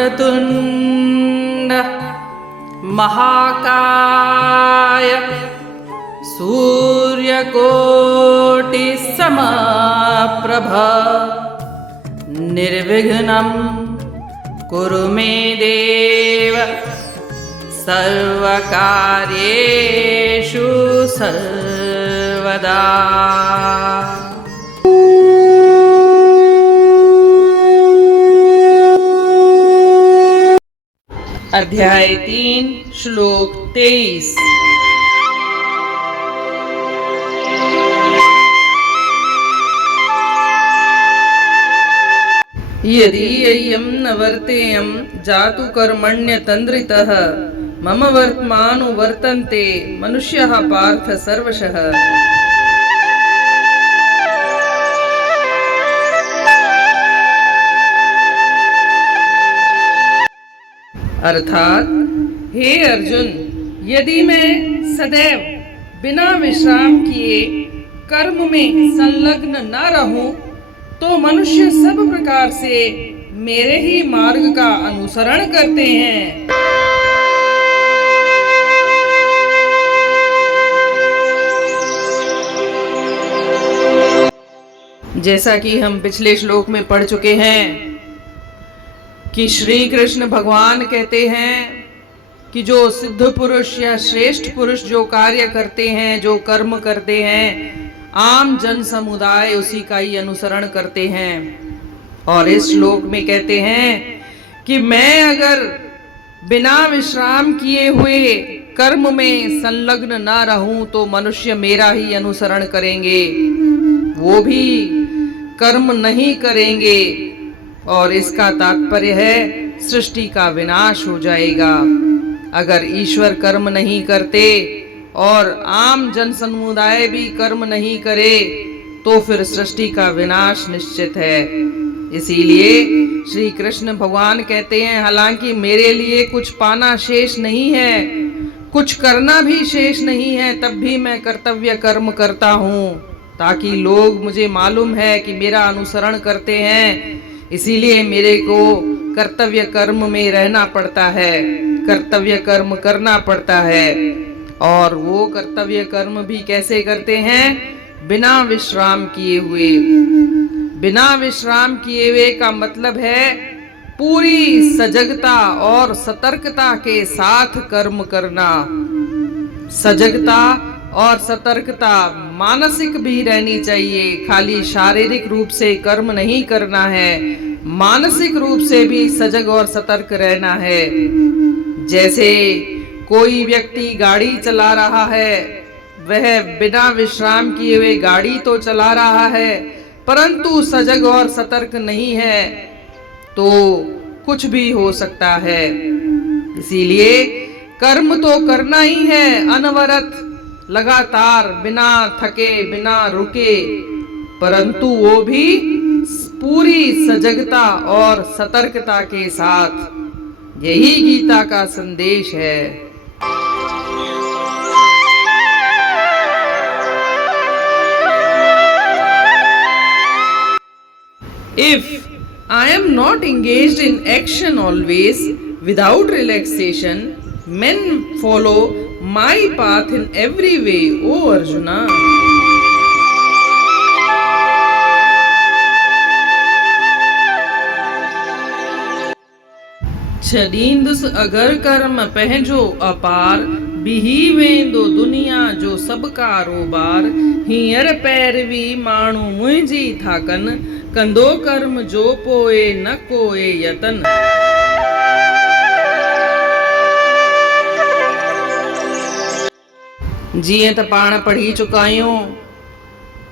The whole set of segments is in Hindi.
वक्रतुण्ड महाकाय सूर्यकोटिसमप्रभ निर्विघ्नं कुरु मे देव सर्वकार्येषु सर्वदा। अध्याय 3 श्लोक 23। यदि अयं न वर्तेयं जातु कर्मण्यतन्द्रितः मम वर्तमानो वर्तन्ते मनुष्यः पार्थ सर्वशः। अर्थात हे अर्जुन, यदि मैं सदैव बिना विश्राम किए कर्म में संलग्न न रहूं तो मनुष्य सब प्रकार से मेरे ही मार्ग का अनुसरण करते हैं। जैसा कि हम पिछले श्लोक में पढ़ चुके हैं कि श्री कृष्ण भगवान कहते हैं कि जो सिद्ध पुरुष या श्रेष्ठ पुरुष जो कार्य करते हैं, जो कर्म करते हैं, आम जन समुदाय उसी का ही अनुसरण करते हैं। और इस श्लोक में कहते हैं कि मैं अगर बिना विश्राम किए हुए कर्म में संलग्न ना रहूं तो मनुष्य मेरा ही अनुसरण करेंगे, वो भी कर्म नहीं करेंगे और इसका तात्पर्य है सृष्टि का विनाश हो जाएगा। अगर ईश्वर कर्म नहीं करते और आम जन समुदाय भी कर्म नहीं करे तो फिर सृष्टि का विनाश निश्चित है। इसीलिए श्री कृष्ण भगवान कहते हैं, हालांकि मेरे लिए कुछ पाना शेष नहीं है, कुछ करना भी शेष नहीं है, तब भी मैं कर्तव्य कर्म करता हूँ ताकि लोग मुझे मालूम है कि मेरा अनुसरण करते हैं। इसीलिए मेरे को कर्तव्य कर्म में रहना पड़ता है, कर्तव्य कर्म करना पड़ता है। और वो कर्तव्य कर्म भी कैसे करते हैं? बिना विश्राम किए हुए। बिना विश्राम किए हुए का मतलब है पूरी सजगता और सतर्कता के साथ कर्म करना। सजगता और सतर्कता मानसिक भी रहनी चाहिए, खाली शारीरिक रूप से कर्म नहीं करना है, मानसिक रूप से भी सजग और सतर्क रहना है। जैसे कोई व्यक्ति गाड़ी चला रहा है, वह बिना विश्राम किए हुए गाड़ी तो चला रहा है परंतु सजग और सतर्क नहीं है तो कुछ भी हो सकता है। इसीलिए कर्म तो करना ही है, अनवरत, लगातार, बिना थके, बिना रुके, परंतु वो भी पूरी सजगता और सतर्कता के साथ। यही गीता का संदेश है। If I am not engaged in action always without relaxation, men follow my path in every way, O Arjuna. छदींदुस अगर कर्म पहजो अपार, बिही वेंदो दुनिया जो सब कारोबार। हींअर पैरवी माण्हू मुंहिंजी थाकन, कंदो कर्म जो पोए न कोए यतन। जीअं त पाण पढ़ी चुका आहियूं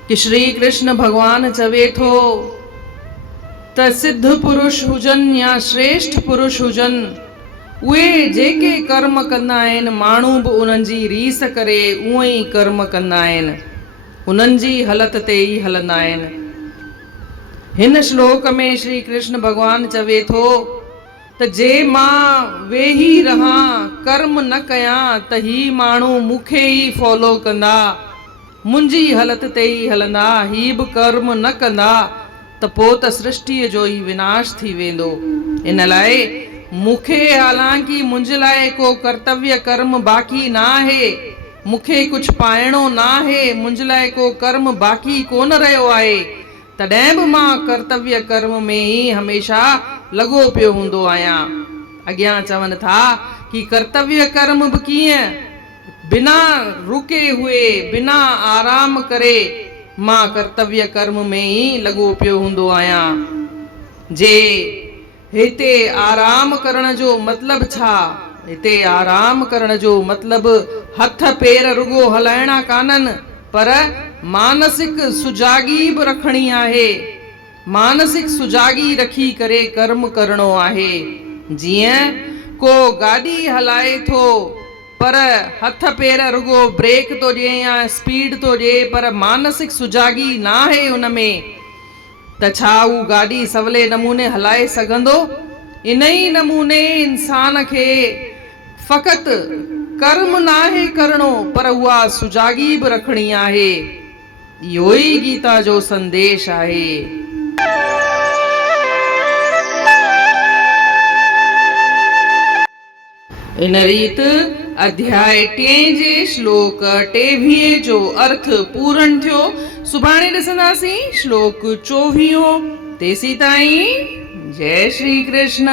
कि श्री कृष्ण भगवान चवे थो त सिद्ध पुरुष हुजनि या श्रेष्ठ पुरुष हुजनि, उहे जेके कर्म कंदा आहिनि माण्हू बि उन्हनि जी रीस करे उहो ई कर्म कंदा आहिनि, उन्हनि जी हलत ते ई हलंदा आहिनि। हिन श्लोक में श्री कृष्ण भगवान चवे थो त जे मां वेही रहां, कर्म न कयां त ही माण्हू मूंखे ई फॉलो कंदा, मुंहिंजी हलत ते ई हलंदा, ही बि कर्म न कंदा त पोइ त सृष्टिअ जो ई विनाश थी वेंदो। इन लाइ मूंखे हालांकि मुंहिंजे लाइ को कर्तव्य कर्म बाक़ी ना आहे, मूंखे कुछ पाइणो ना आहे, मुंहिंजे लाइ को कर्म बाक़ी कोन रहियो आहे, तॾहिं बि मां कर्तव्य कर्म में ही हमेशा लॻो पियो हूंदो आहियां। अॻियां चवनि था कि कर्तव्य कर्म बि कीअं, बिना रुके हुए, बिना आराम करे मां कर्तव्य कर्म में ही लॻो पियो हूंदो आहियां। जे हिते आराम करण जो मतिलब छा, हिते आराम करण जो मतलब हथ पेर रुगो हलाइणा काननि, पर मानसिक सुजागी बि रखणी आहे, मानसिक सुजागी रखी करे कर्म करणो आहे। जीअं को गाॾी हलाए थो पर हथ पेर रुगो ब्रेक तो ॾिए या स्पीड तो ॾिए, पर मानसिक सुजागी ना आहे हुन में, त छा हू गाॾी सवले नमूने हलाए सघंदो? इन ई नमूने इंसान खे फ़क़ति कर्म नाहे करणो, पर उहा सुजागी बि रखणी आहे। इहो ई गीता जो संदेश आहे। इन रीत अध्याय 3 जे श्लोक 23 जो अर्थ पूर्ण थियो। सुभाणे ॾिसंदासीं श्लोक 24। तेसी ताईं जय श्री कृष्ण।